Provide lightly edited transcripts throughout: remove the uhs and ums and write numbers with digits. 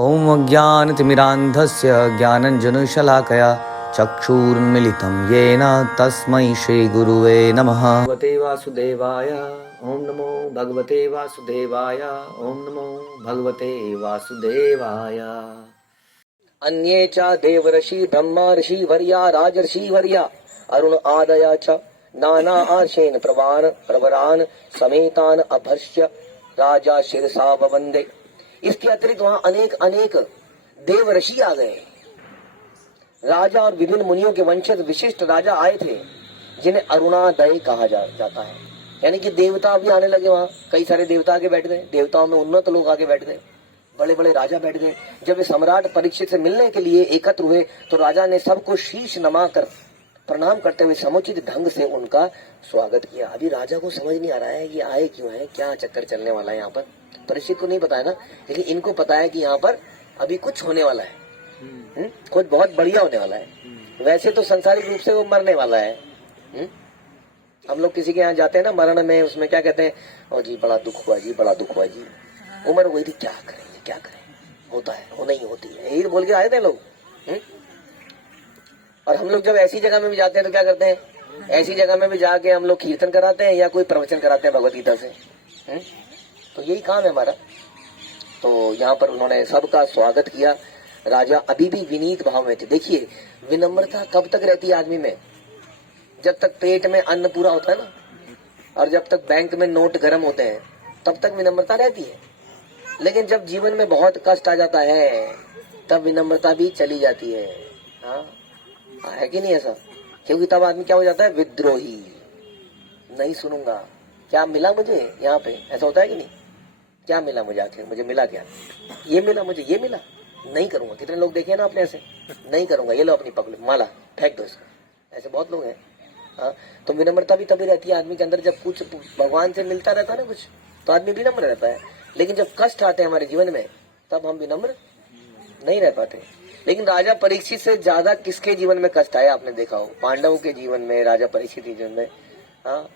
ओम अज्ञानतिमिरान्धस्य ज्ञानञ्जनशलाकया चक्षुरुन्मिलितं येन तस्मै श्रीगुरुवे नमः। भगवते वासुदेवाय ओम नमो भगवते वासुदेवाय ओम नमो भगवते वासुदेवाय। अन्ये च देवर्षि ब्रह्मर्षि वर्या राजर्षि वर्या अरुण आदया च नाना आर्षेण प्रवरान समेतान अभर्ष्य राजा शिरसा ववंदे। इसके अतिरिक्त वहां अनेक अनेक देव ऋषि आ गए। राजा और विभिन्न मुनियों के वंशज विशिष्ट राजा आए थे जिन्हें अरुणादय कहा जाता है। यानी कि देवता भी आने लगे। वहां कई सारे देवता आके बैठ गए, देवताओं में उन्नत लोग आके बैठ गए, बड़े बड़े राजा बैठ गए। जब वे सम्राट परीक्षित से मिलने के लिए एकत्र हुए तो राजा ने सबको शीश नमा कर प्रणाम करते हुए समुचित ढंग से उनका स्वागत किया। अभी राजा को समझ नहीं आ रहा है कि आए क्यों है, क्या चक्कर चलने वाला है यहाँ पर। परीक्षित को नहीं पता है ना, लेकिन इनको पता है कि यहाँ पर अभी कुछ होने वाला है, कुछ बहुत बढ़िया होने वाला है। वैसे तो संसारिक रूप से वो मरने वाला है। हम लोग किसी के यहाँ जाते हैं ना मरण में, उसमें क्या कहते हैं, ओ जी बड़ा दुख हुआ जी, बड़ा दुख हुआ जी, उम्र हुई थी, क्या करें क्या करें, होता है, हो नहीं होती है, यही बोल के आए थे लोग। और हम लोग जब ऐसी जगह में भी जाते हैं तो क्या करते हैं, ऐसी जगह में भी जाके हम लोग कीर्तन कराते हैं या कोई प्रवचन कराते हैं भगवत गीता से। तो यही काम है हमारा। तो यहाँ पर उन्होंने सबका स्वागत किया। राजा अभी भी विनीत भाव में थे। देखिए विनम्रता कब तक रहती है आदमी में, जब तक पेट में अन्न पूरा होता है ना, और जब तक बैंक में नोट गर्म होते हैं तब तक विनम्रता रहती है। लेकिन जब जीवन में बहुत कष्ट आ जाता है तब विनम्रता भी चली जाती है। हाँ है कि नहीं ऐसा? क्योंकि तब आदमी क्या हो जाता है, विद्रोही, नहीं सुनूंगा, क्या मिला मुझे यहाँ पे, ऐसा होता है कि नहीं, क्या मिला मुझे, आखिर मुझे मिला क्या, ये मिला मुझे, ये मिला, नहीं करूंगा। कितने लोग देखे ना आपने ऐसे, नहीं करूंगा, ये लो अपनी पकड़ माला फेंक दो इसको, ऐसे बहुत लोग हैं। हाँ तो विनम्रता भी तभी रहती है आदमी के अंदर जब कुछ भगवान से मिलता रहता है ना कुछ, तो आदमी विनम्र रहता है। लेकिन जब कष्ट आते हैं हमारे जीवन में तब हम विनम्र नहीं रह पाते। लेकिन राजा परीक्षित से ज्यादा किसके जीवन में कष्ट आया आपने देखा हो, पांडवों के जीवन में, राजा परीक्षित के जीवन में। हाँ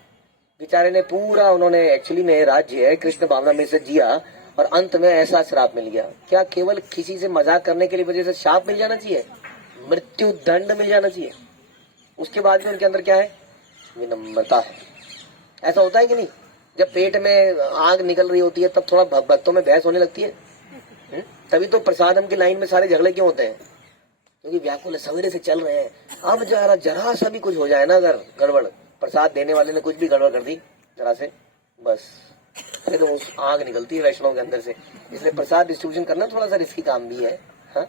बेचारे ने पूरा, उन्होंने एक्चुअली में राज्य है कृष्ण भावना में से जिया और अंत में ऐसा श्राप मिल गया। क्या केवल किसी से मजाक करने के लिए वजह से श्राप मिल जाना चाहिए, मृत्यु दंड मिल जाना चाहिए? उसके बाद भी उनके अंदर क्या है, विनम्रता है। ऐसा होता है कि नहीं, जब पेट में आग निकल रही होती है तब थोड़ा भक्तों में बहस होने लगती है। तभी तो प्रसादम की लाइन में सारे झगड़े क्यों होते हैं, क्योंकि व्याकुल सवेरे से चल रहे हैं। अब जरा सा भी कुछ हो जाए ना अगर गड़बड़, प्रसाद देने वाले ने कुछ भी गड़बड़ कर दी जरा से, बस फिर तो आग निकलती है वैष्णव के अंदर से। इसलिए प्रसाद डिस्ट्रीब्यूशन करना थोड़ा सा रिस्की काम भी है। हाँ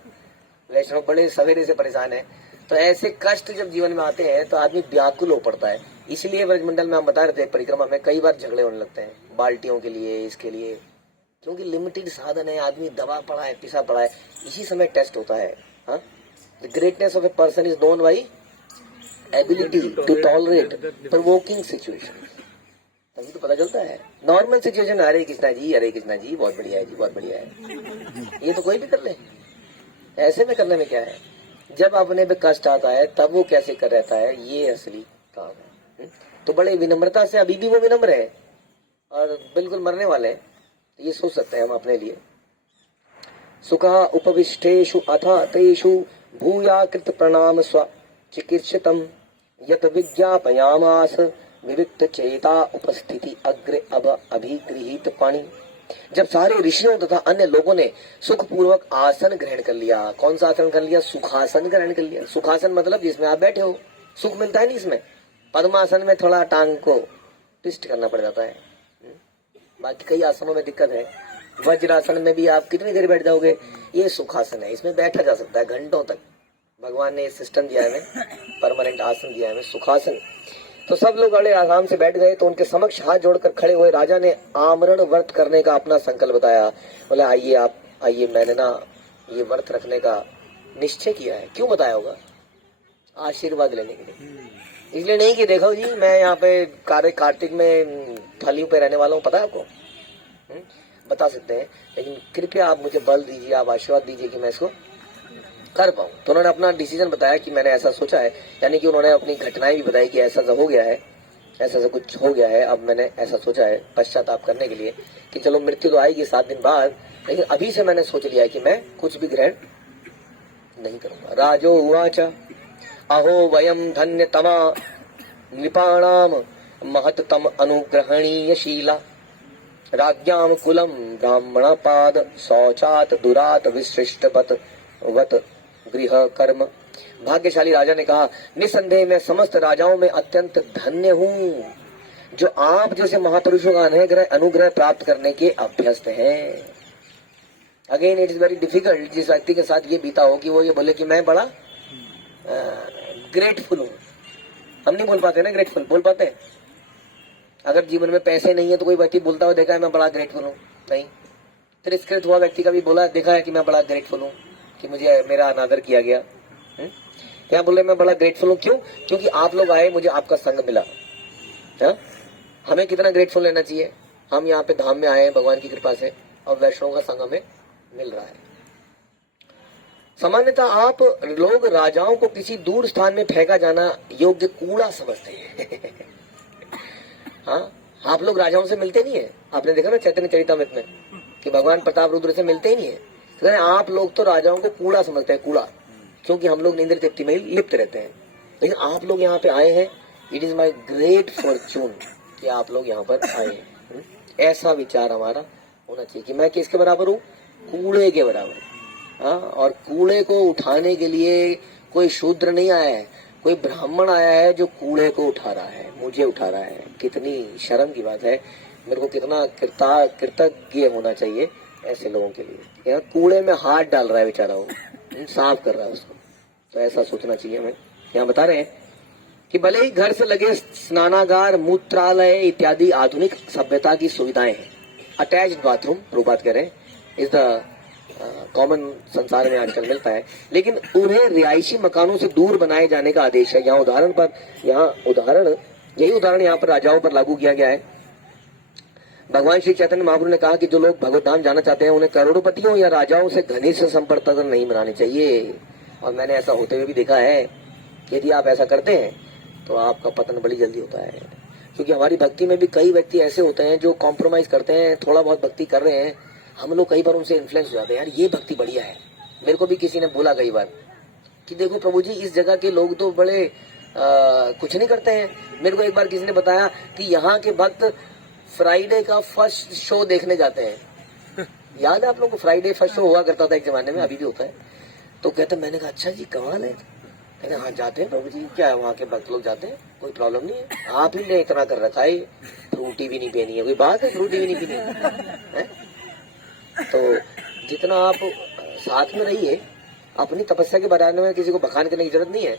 वैष्णव बड़े सवेरे से परेशान है। तो ऐसे कष्ट जब जीवन में आते हैं तो आदमी व्याकुल हो पड़ता है। इसलिए ब्रजमंडल में हम बता रहे थे परिक्रमा में कई बार झगड़े होने लगते हैं बाल्टियों के लिए, इसके लिए, क्योंकि लिमिटेड साधन है, आदमी दबा पड़ा है, पिसा पड़ा है। इसी समय टेस्ट होता है। हाँ the greatness of a person is known by ability to tolerate provoking situation. तभी तो पता चलता है। नॉर्मल सिचुएशन, हरे कृष्णा जी, हरे कृष्णा जी, बहुत बढ़िया है जी, बहुत बढ़िया है, ये तो कोई भी कर ले। ऐसे में करने में क्या है, जब अपने पे कष्ट आता है तब वो कैसे कर रहता है, ये असली काम है। तो बड़े विनम्रता से, अभी भी वो विनम्र है और बिल्कुल मरने वाले हैं, ये सोच सकते हैं हम अपने लिए। सुखा उपविष्टेषु अथ तेषु भूयाकृत प्रणाम स्व चिकित्सितम यत विज्ञापयामास विविक्त चेता उपस्थिति अग्रे अब अभिगृहित पाणी। जब सारे ऋषियों तथा अन्य लोगों ने सुख पूर्वक आसन ग्रहण कर लिया, कौन सा आसन कर लिया, सुखासन ग्रहण कर लिया। सुखासन मतलब जिसमें आप बैठे हो, सुख मिलता है नहीं इसमें। पद्मासन में थोड़ा टांग को ट्विस्ट करना पड़ जाता है, बाकी कई आसनों में दिक्कत है। वज्रासन में भी आप कितनी देर बैठ जाओगे, ये सुखासन है, इसमें बैठा जा सकता है घंटों तक। भगवान ने सिस्टम दिया है, परमानेंट आसन दिया है, सुखासन। तो सब लोग बड़े आराम से बैठ गए। तो उनके समक्ष हाथ जोड़कर खड़े हुए राजा ने आमरण व्रत करने का अपना संकल्प बताया। बोले आइए आप आइए, मैंने ना ये व्रत रखने का निश्चय किया है। क्यों बताया होगा, आशीर्वाद लेने के लिए, इसलिए नहीं कि देखो जी मैं यहाँ पे कार्तिक में फलियों पे रहने वाला हूँ, पता है आपको। बता सकते हैं, लेकिन कृपया आप मुझे बल दीजिए, आप आशीर्वाद दीजिए कि मैं इसको कर पाऊं। तो उन्होंने अपना डिसीजन बताया कि मैंने ऐसा सोचा है, यानी कि उन्होंने अपनी घटनाएं भी बताई कि ऐसा हो गया है। ऐसा ऐसा कुछ हो गया है, अब मैंने ऐसा सोचा है पश्चाताप करने के लिए कि चलो मृत्यु तो आएगी 7 दिन बाद, लेकिन अभी से मैंने सोच लिया है कि मैं कुछ भी ग्रहण नहीं करूंगा। राजो उवाच अहो वयम धन्यतमा नृपाणाम महत्तम अनुग्रहणीय शीला राज्ञाम कुलम ब्राह्मणपाद शौचात दुरात विशिष्टवत वत गृह कर्म। भाग्यशाली राजा ने कहा, निसंदेह मैं समस्त राजाओं में अत्यंत धन्य हूँ जो आप जैसे महापुरुषों का अनुग्रह प्राप्त करने के अभ्यस्त हैं। Again it is very difficult जिस व्यक्ति के साथ ये बीता हो कि वो ये बोले कि मैं बड़ा ग्रेटफुल हूँ। हम नहीं बोल पाते ना ग्रेटफुल, बोल पाते हैं? अगर जीवन में पैसे नहीं है तो कोई व्यक्ति बोलता हुआ देखा है मैं बड़ा ग्रेटफुल हूँ? नहीं। तिरस्कृत हुआ व्यक्ति का भी बोला देखा है कि मैं बड़ा ग्रेटफुल हूँ कि मुझे मेरा अनादर किया गया? क्या बोले मैं बड़ा ग्रेटफुल हूँ? क्यों? क्योंकि आप लोग आए, मुझे आपका संग मिला। हा? हमें कितना ग्रेटफुल लेना चाहिए? हम यहाँ पे धाम में आए हैं भगवान की कृपा से और वैष्णव का संग हमें मिल रहा है। सामान्यतः आप लोग राजाओं को किसी दूर स्थान में फेंका जाना योग्य कूड़ा समझते हैं। हाँ, आप लोग राजाओं से मिलते नहीं है। आपने देखा ना चैतन्य चरितमृत में कि भगवान प्रताप रुद्र से मिलते ही नहीं है। तो आप लोग तो राजाओं को कूड़ा समझते हैं, कूड़ा, क्योंकि हम लोग नींद तृप्ति में ही लिप्त रहते हैं। लेकिन आप लोग यहाँ पे आए हैं, it is my great Fortune कि आप लोग यहाँ पर आए हैं। ऐसा विचार हमारा होना चाहिए कि मैं किसके बराबर हूँ? कूड़े के बराबर। हाँ, और कूड़े को उठाने के लिए कोई शूद्र नहीं आया है, कोई ब्राह्मण आया है जो कूड़े को उठा रहा है, मुझे उठा रहा है। कितनी शर्म की बात है। मेरे को कितना कृतज्ञ होना चाहिए ऐसे लोगों के लिए। यहाँ कूड़े में हाथ डाल रहा है बेचारा, वो साफ कर रहा है उसको। तो ऐसा सोचना चाहिए हमें। यहाँ बता रहे हैं कि भले ही घर से लगे स्नानागार, मूत्रालय इत्यादि आधुनिक सभ्यता की सुविधाएं हैं, अटैच्ड बाथरूम प्रभुपाद कह रहे हैं, इस द कॉमन संसार में आजकल मिलता है, लेकिन उन्हें रिहायशी मकानों से दूर बनाए जाने का आदेश है। यही उदाहरण यहाँ पर राजाओं पर लागू किया गया है। भगवान श्री चैतन्य महाप्रभु ने कहा कि जो लोग भगवत धाम जाना चाहते हैं उन्हें करोड़पतियों या राजाओं से घनिष्ठ संपर्क नहीं बनाने चाहिए। और मैंने ऐसा होते हुए भी देखा है। यदि आप ऐसा करते हैं तो आपका पतन बड़ी जल्दी होता है, क्योंकि हमारी भक्ति में भी कई व्यक्ति ऐसे होते हैं जो कॉम्प्रोमाइज करते हैं, थोड़ा बहुत भक्ति कर रहे हैं, हम लोग कई बार उनसे इन्फ्लुएंस हो जाते हैं। यार ये भक्ति बढ़िया है। मेरे को भी किसी ने बोला कई बार कि देखो प्रभु जी इस जगह के लोग तो बड़े कुछ नहीं करते हैं। मेरे को एक बार किसी ने बताया कि यहाँ के भक्त फ्राइडे का फर्स्ट शो देखने जाते हैं। याद है आप लोगों को? फ्राइडे फर्स्ट शो हुआ करता था एक जमाने में, अभी भी होता है। तो कहते, मैंने कहा अच्छा जी कमाल है। कहते हाँ जाते हैं प्रभु जी, क्या है वहाँ के भक्त लोग जाते हैं, कोई प्रॉब्लम नहीं है। आप ही ने इतना कर रखा है, फ्रूटी भी नहीं पीनी है, कोई बात है फ्रूटी भी नहीं पीनी है? तो जितना आप साथ में रहिए, अपनी तपस्या के बारे में किसी को बखान करने की जरूरत नहीं है,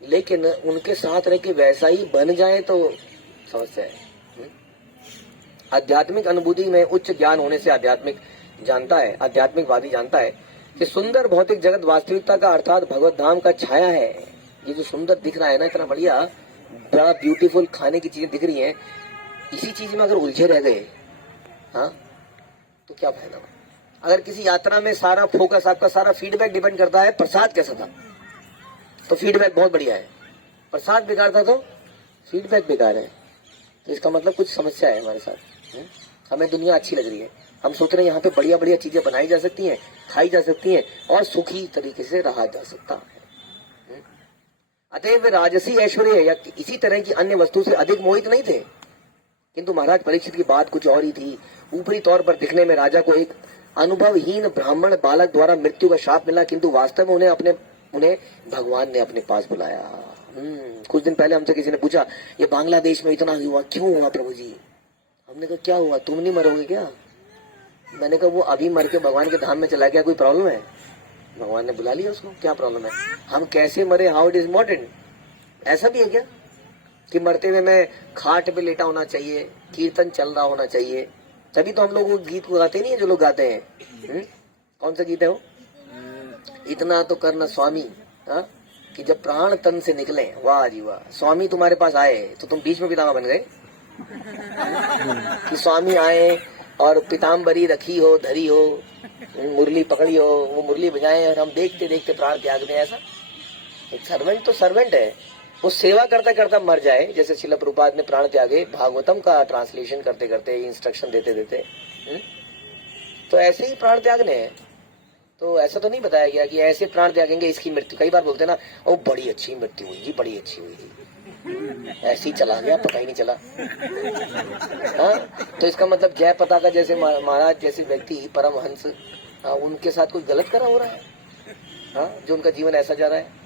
लेकिन उनके साथ रह के वैसा ही बन जाए तो समस्या है। आध्यात्मिक अनुभूति में उच्च ज्ञान होने से आध्यात्मिकवादी जानता है कि सुंदर भौतिक जगत वास्तविकता का अर्थात भगवत धाम का छाया है। ये जो सुंदर दिख रहा है ना, इतना बढ़िया बड़ा ब्यूटीफुल खाने की चीजें दिख रही हैं, इसी चीज में अगर उलझे रह गए हाँ तो क्या फायदा। अगर किसी यात्रा में सारा फोकस, आपका सारा फीडबैक डिपेंड करता है प्रसाद कैसा था, तो फीडबैक बहुत बढ़िया है। प्रसाद बेकार था तो फीडबैक बेकार है, तो इसका मतलब कुछ समस्या है हमारे साथ। हमें दुनिया अच्छी लग रही है, हम सोच रहे हैं यहाँ पे बढ़िया बढ़िया चीजें बनाई जा सकती हैं, खाई जा सकती हैं और सुखी तरीके से रहा जा सकता है। अतएव वे राजसी ऐश्वर्य या इसी तरह की अन्य वस्तु से अधिक मोहित नहीं थे। किंतु महाराज परीक्षित की बात कुछ और ही थी। ऊपरी तौर पर दिखने में राजा को एक अनुभवहीन ब्राह्मण बालक द्वारा मृत्यु का शाप मिला, किंतु वास्तव में उन्हें भगवान ने अपने पास बुलाया। कुछ दिन पहले हमसे किसी ने पूछा, ये बांग्लादेश में इतना हुआ क्यों हुआ प्रभु जी? हमने कहा क्या हुआ, तुम नहीं मरोगे क्या? मैंने कहा वो अभी मर के भगवान के धाम में चला गया, कोई प्रॉब्लम है? भगवान ने बुला लिया उसको, क्या प्रॉब्लम है? हम कैसे मरे, हाउ इट इज इम्पोर्टेंट। ऐसा भी है क्या कि मरते हुए मैं खाट पे लेटा होना चाहिए, कीर्तन चल रहा होना चाहिए? तभी तो हम लोग वो गीत को गाते नहीं है जो लोग गाते हैं। कौन सा गीत है वो? इतना तो करना स्वामी, हा? कि जब प्राण तन से निकले, वाह जी वाह, स्वामी तुम्हारे पास आए तो तुम बीच में पितामह बन गए। कि स्वामी आए और पिताम्बरी रखी हो, धरी हो, मुरली पकड़ी हो, वो मुरली बजाए और हम देखते देखते प्राण त्याग दें। ऐसा एक सर्वेंट तो सर्वेंट है, वो सेवा करता करता मर जाए, जैसे श्रील प्रभुपाद ने प्राण त्यागे भागवतम का ट्रांसलेशन करते करते, इंस्ट्रक्शन देते देते, तो ऐसे ही प्राण त्यागने हैं। तो ऐसा तो नहीं बताया गया कि ऐसे प्राण त्यागेंगे इसकी मृत्यु। कई बार बोलते ना, ओ बड़ी अच्छी मृत्यु हुई जी, बड़ी अच्छी हुई जी, ऐसे ही चला गया, पता ही नहीं चला। हाँ, तो इसका मतलब जय पता का जैसे महाराज जैसे व्यक्ति परमहंस, उनके साथ कोई गलत करा हो रहा है, हाँ, जो उनका जीवन ऐसा जा रहा है।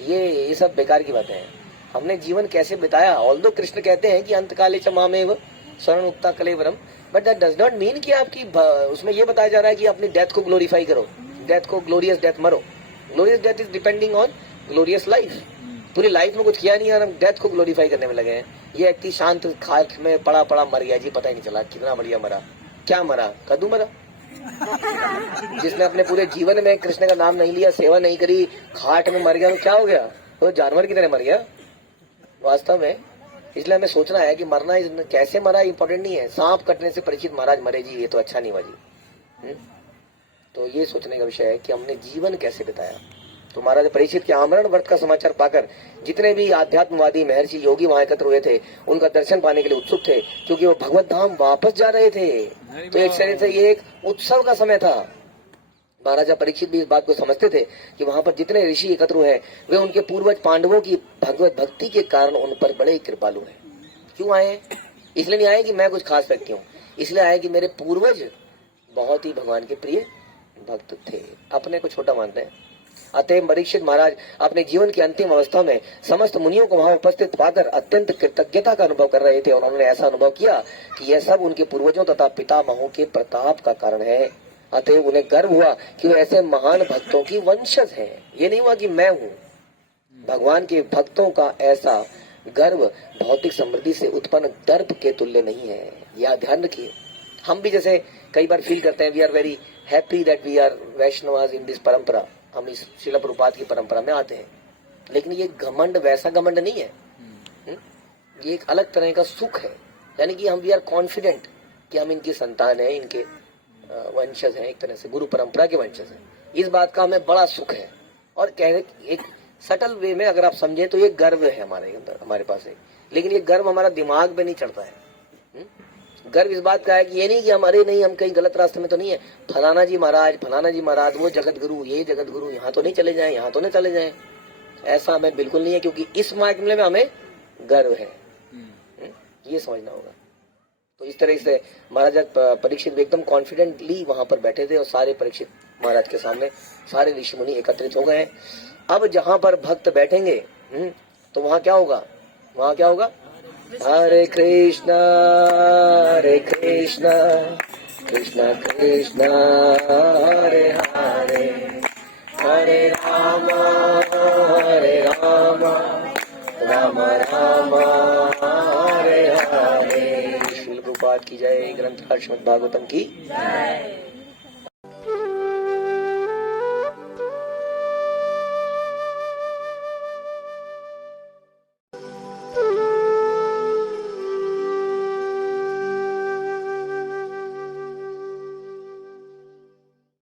ये सब बेकार की बातें हैं। हमने जीवन कैसे बिताया, ऑल्दो कृष्ण कहते हैं कि अंतकाले च मामेव शरण उक्ता कलेवरम, but that does not mean कि आपकी उसमें ये बताया जा रहा है कि अपनी डेथ को ग्लोरीफाई करो, डेथ को ग्लोरियस डेथ मरो। Glorious death is depending on glorious life. पूरी लाइफ में कुछ किया नहीं और हम डेथ को ग्लोरीफाई करने में लगे हैं। ये व्यक्ति शांत खाक में पड़ा पड़ा मर गया जी, पता ही नहीं चला कितना बढ़िया मरा। क्या मरा? कद्दू मरा। जिसने अपने पूरे जीवन में कृष्ण का नाम नहीं लिया, सेवा नहीं करी, खाट में मर गया, तो क्या हो गया? वो जानवर की तरह मर गया वास्तव में। इसलिए हमें सोचना है कि मरना कैसे मरा इंपॉर्टेंट नहीं है। सांप कटने से परीक्षित महाराज मरे जी, ये तो अच्छा नहीं हुआ जी। तो ये सोचने का विषय है कि हमने जीवन कैसे बिताया। तो महाराज परीक्षित के आमरण व्रत का समाचार पाकर जितने भी आध्यात्मवादी महर्षि योगी वहां एकत्र हुए थे, उनका दर्शन पाने के लिए उत्सुक थे, क्योंकि वो भगवत धाम वापस जा रहे थे। तो एक तरह से ये एक उत्सव का समय था। महाराजा परीक्षित भी इस बात को समझते थे कि वहां पर जितने ऋषि एकत्र हुए हैं, वे उनके पूर्वज पांडवों की भगवत भक्ति के कारण उन पर बड़े कृपालु हैं। क्यों आए? इसलिए नहीं आए कि मैं कुछ खास व्यक्ति हूँ, इसलिए आए कि मेरे पूर्वज बहुत ही भगवान के प्रिय भक्त थे, अपने को छोटा मानते हैं। अतः परीक्षित महाराज अपने जीवन की अंतिम अवस्था में समस्त मुनियों को वहां उपस्थित पाकर अत्यंत कृतज्ञता का अनुभव कर रहे थे, और उन्होंने ऐसा अनुभव किया कि यह सब उनके पूर्वजों तथा पितामहों के प्रताप का कारण है। अतः उन्हें गर्व हुआ कि वो ऐसे महान भक्तों की वंशज हैं। ये नहीं हुआ कि मैं हूँ। भगवान के भक्तों का ऐसा गर्व भौतिक समृद्धि से उत्पन्न दर्प के तुल्य नहीं है। यह ध्यान रखिए। हम भी जैसे कई बार फील करते हैं, we are very happy that we are Vaishnavas in this परंपरा, हम इस श्रील प्रभुपाद की परंपरा में आते हैं। लेकिन ये घमंड वैसा घमंड नहीं है, ये एक अलग तरह का सुख है। यानी कि हम वी आर कॉन्फिडेंट कि हम इनकी संतान है, इनके वंशज हैं, एक तरह से गुरु परंपरा के वंशज हैं। इस बात का हमें बड़ा सुख है। और कहने एक सटल वे में अगर आप समझे तो ये गर्व है हमारे अंदर, हमारे पास है। लेकिन ये गर्व हमारा दिमाग पे नहीं चढ़ता है। गर्व इस बात का है कि ये नहीं कि हमारे नहीं, हम कहीं गलत रास्ते में तो नहीं है, फलाना जी महाराज वो जगत गुरु, ये जगत गुरु, यहाँ तो नहीं चले जाए, यहाँ तो नहीं चले जाए। ऐसा हमें बिल्कुल नहीं है, क्योंकि इस मामले में हमें गर्व है। ये समझना होगा। तो इस तरह से महाराजा परीक्षित एकदम कॉन्फिडेंटली वहां पर बैठे थे, और सारे परीक्षित महाराज के सामने सारे ऋषि मुनि एकत्रित हो गए। अब जहां पर भक्त बैठेंगे तो वहां क्या होगा? वहां क्या होगा? हरे कृष्णा कृष्ण कृष्ण हरे हरे, हरे राम राम राम हरे हरे। श्रील प्रभुपाद की जय। ग्रंथ श्रीमद् भागवतम की जय।